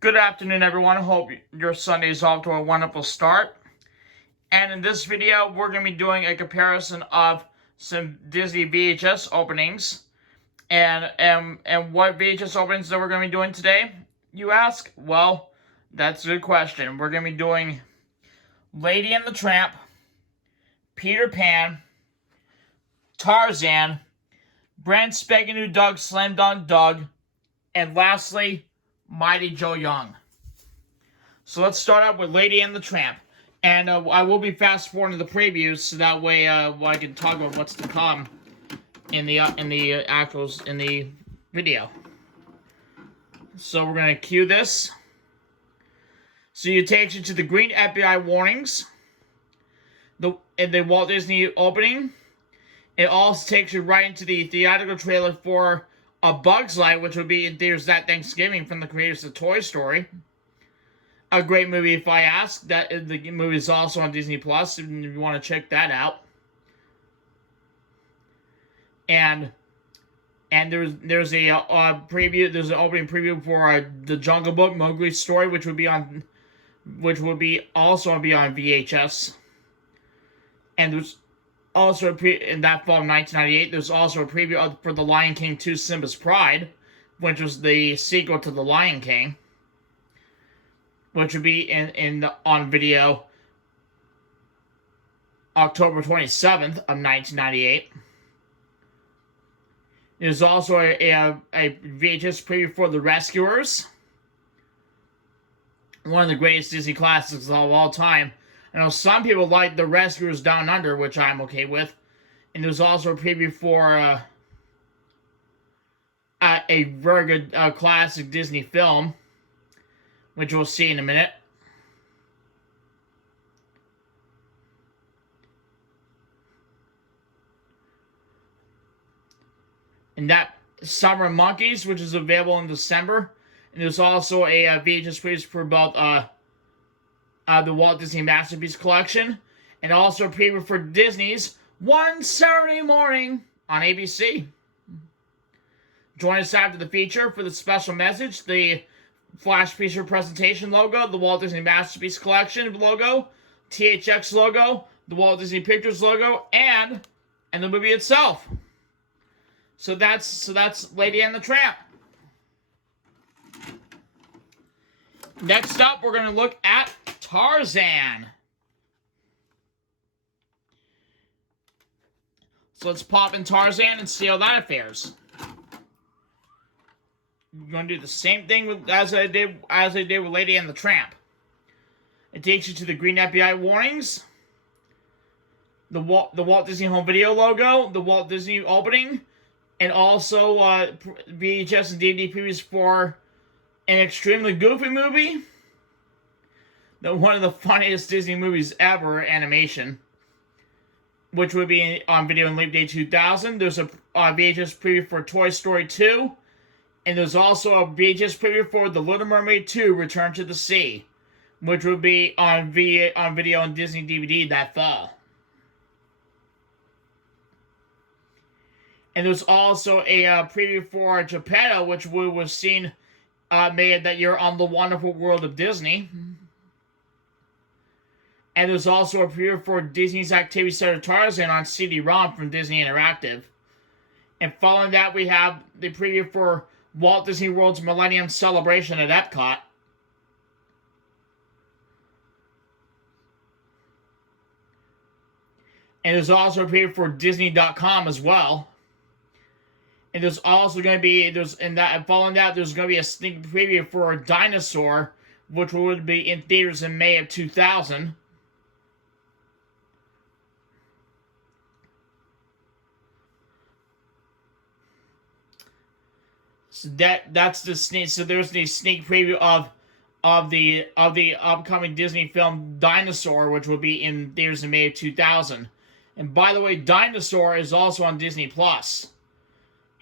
Good afternoon, everyone. Hope your Sunday's off to a wonderful start. And in this video, we're going to be doing a comparison of some Disney VHS openings. And what VHS openings that we're going to be doing today, you ask? Well, that's a good question. We're going to be doing Lady and the Tramp, Peter Pan, Tarzan, Brand Spanking New Doug Slam Dunk Doug, and lastly, Mighty Joe Young. So let's start out with Lady and the Tramp. And I will be fast forwarding the previews so that way I can talk about what's to come in the video. So we're gonna cue this. So it takes you to the green FBI warnings, the Walt Disney opening. It also takes you right into the theatrical trailer for A Bug's Life, which will be in theaters that Thanksgiving from the creators of Toy Story. A great movie, if I ask. That the movie is also on Disney Plus, if you want to check that out. And there's a preview. There's an opening preview for the Jungle Book Mowgli's Story, which would be also be on VHS. And there's also in that fall of 1998. There's also a preview for The Lion King 2: Simba's Pride, which was the sequel to The Lion King, which would be on video October 27th of 1998. There's also a VHS preview for The Rescuers, one of the greatest Disney classics of all time. I know some people like The Rescuers Down Under, which I'm okay with. And there's also a preview for a very good classic Disney film, which we'll see in a minute. And that Summer Monkeys, which is available in December. And there's also a VHS preview for both the Walt Disney Masterpiece Collection, and also a preview for Disney's One Saturday Morning on ABC. Join us after the feature for the special message, the Flash feature presentation logo, the Walt Disney Masterpiece Collection logo, THX logo, the Walt Disney Pictures logo, and the movie itself. So that's Lady and the Tramp. Next up, we're going to look at Tarzan. So let's pop in Tarzan and see how that fares. I'm going to do the same thing as I did with Lady and the Tramp. It takes you to the green FBI warnings, the Walt Disney Home Video logo, the Walt Disney opening, and also VHS and DVD previews for an extremely goofy movie. One of the funniest Disney movies ever, animation, which would be on video in Leap Day 2000. There's a VHS preview for Toy Story 2, and there's also a VHS preview for The Lunar Mermaid 2: Return to the Sea, which would be on video on Disney DVD that fall. And there's also a preview for Geppetto, which was seen made that year on The Wonderful World of Disney. And there's also a preview for Disney's Activity Center Tarzan on CD-ROM from Disney Interactive. And following that, we have the preview for Walt Disney World's Millennium Celebration at Epcot. And there's also a preview for Disney.com as well. And there's also going to be, following that, there's going to be a sneak preview for Dinosaur, which would be in theaters in May of 2000. So that's the sneak. So there's the sneak preview of the upcoming Disney film Dinosaur, which will be in theaters in May of 2000. And by the way, Dinosaur is also on Disney Plus.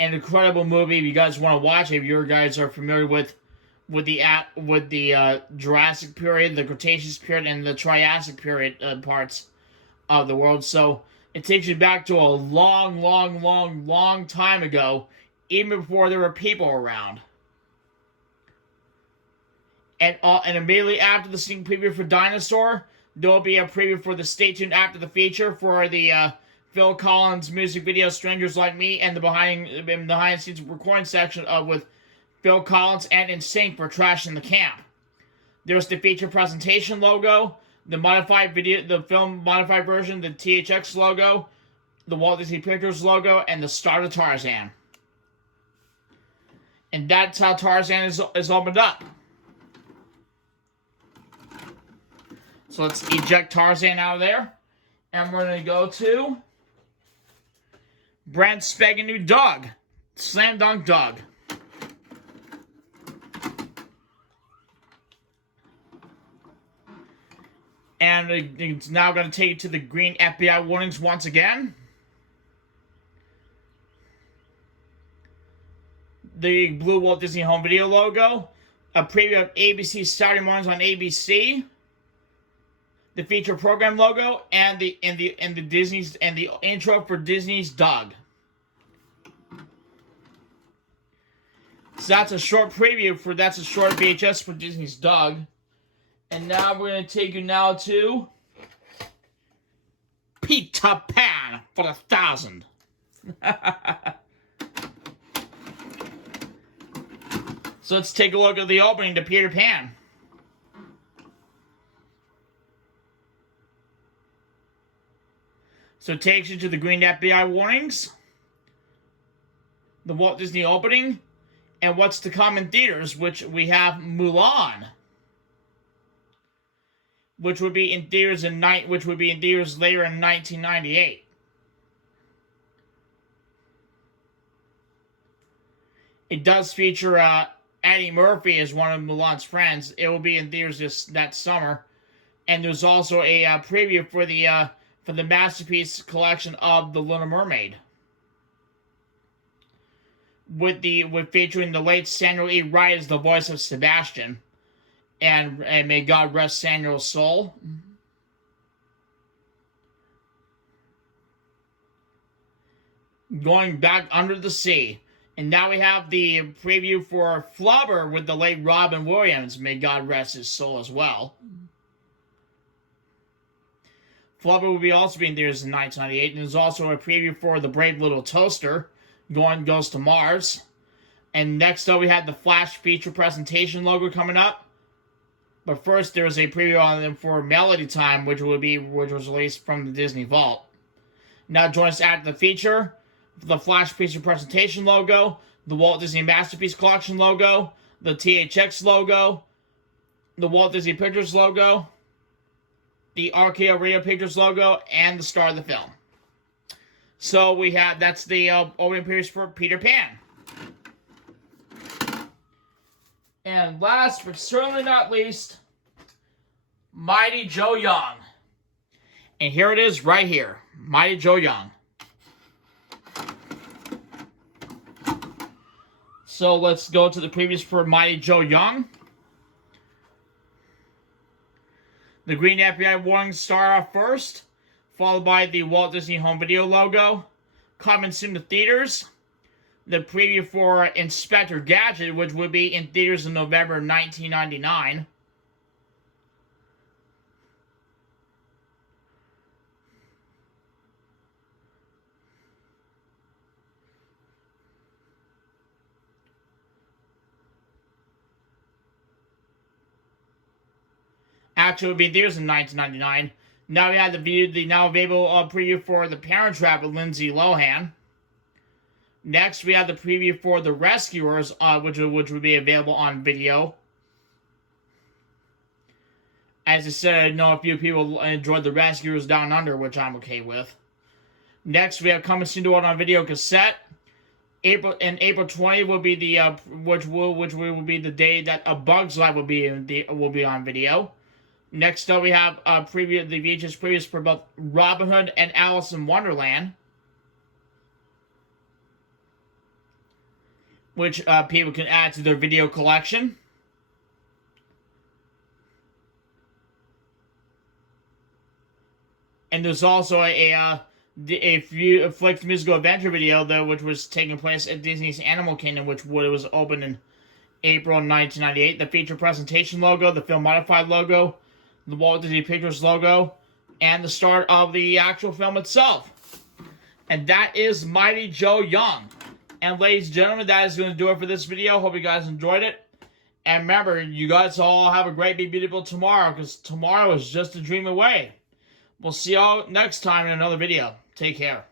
An incredible movie if you guys want to watch it. If you guys are familiar with the Jurassic period, the Cretaceous period, and the Triassic period parts of the world. So it takes you back to a long time ago, even before there were people around. And immediately after the sneak preview for Dinosaur, there will be a preview for the Stay Tuned After the Feature for the Phil Collins music video Strangers Like Me, and the behind the scenes recording section with Phil Collins and NSYNC for Trash in the Camp. There's the feature presentation logo, the modified video, the film modified version, the THX logo, the Walt Disney Pictures logo, and the start of Tarzan. And that's how Tarzan is opened up. So let's eject Tarzan out of there. And we're going to go to brand spanking new Doug. Slam Dunk Doug. And it's now going to take you to the green FBI warnings once again. The blue Walt Disney Home Video logo. A preview of ABC Saturday mornings on ABC. The feature program logo and the Disney's and the intro for Disney's Doug. So that's a short preview for that's a short VHS for Disney's Doug. And now we're gonna take you now to Peter Pan for the 1,000. So let's take a look at the opening to Peter Pan. So it takes you to the green FBI warnings, the Walt Disney opening, and what's to come in theaters, which we have Mulan, which would be in theaters later in 1998. It does feature Eddie Murphy as one of Mulan's friends. It will be in theaters that summer, and there's also a preview for the Masterpiece collection of the Lunar Mermaid, with featuring the late Samuel E. Wright as the voice of Sebastian, and may God rest Samuel's soul. Going back under the sea, and now we have the preview for Flubber with the late Robin Williams. May God rest his soul as well. Flubber will be also being theaters in 1998, and there's also a preview for The Brave Little Toaster, Goes to Mars. And next up, we had the Flash feature presentation logo coming up. But first, there was a preview on them for Melody Time, which was released from the Disney Vault. Now join us after the feature, the Flash feature presentation logo, the Walt Disney Masterpiece Collection logo, the THX logo, the Walt Disney Pictures logo, the RKO Radio Pictures logo, and the star of the film. So we have, that's the opening appearance for Peter Pan. And last, but certainly not least, Mighty Joe Young. And here it is right here, Mighty Joe Young. So let's go to the previews for Mighty Joe Young. The green FBI warnings start off first, followed by the Walt Disney Home Video logo. Coming soon to theaters. The preview for Inspector Gadget, which would be in theaters in November 1999. Actually, it would be in theaters in 1999. Now we have the now available preview for The Parent Trap with Lindsay Lohan. Next, we have the preview for The Rescuers, which would be available on video. As I said, I know a few people enjoyed The Rescuers Down Under, which I'm okay with. Next, we have Coming Soon to It on video cassette. April 20th will be the which will be the day that A Bug's Life will be on video. Next up, we have the VHS previews for both Robin Hood and Alice in Wonderland, which people can add to their video collection. And there's also a Flick's musical adventure video, though, which was taking place at Disney's Animal Kingdom, which was opened April 1998. The feature presentation logo, the film modified logo, the Walt Disney Pictures logo, and the start of the actual film itself. And that is Mighty Joe Young. And ladies and gentlemen, that is going to do it for this video. Hope you guys enjoyed it. And remember, you guys all have a great, be beautiful tomorrow, because tomorrow is just a dream away. We'll see y'all next time in another video. Take care.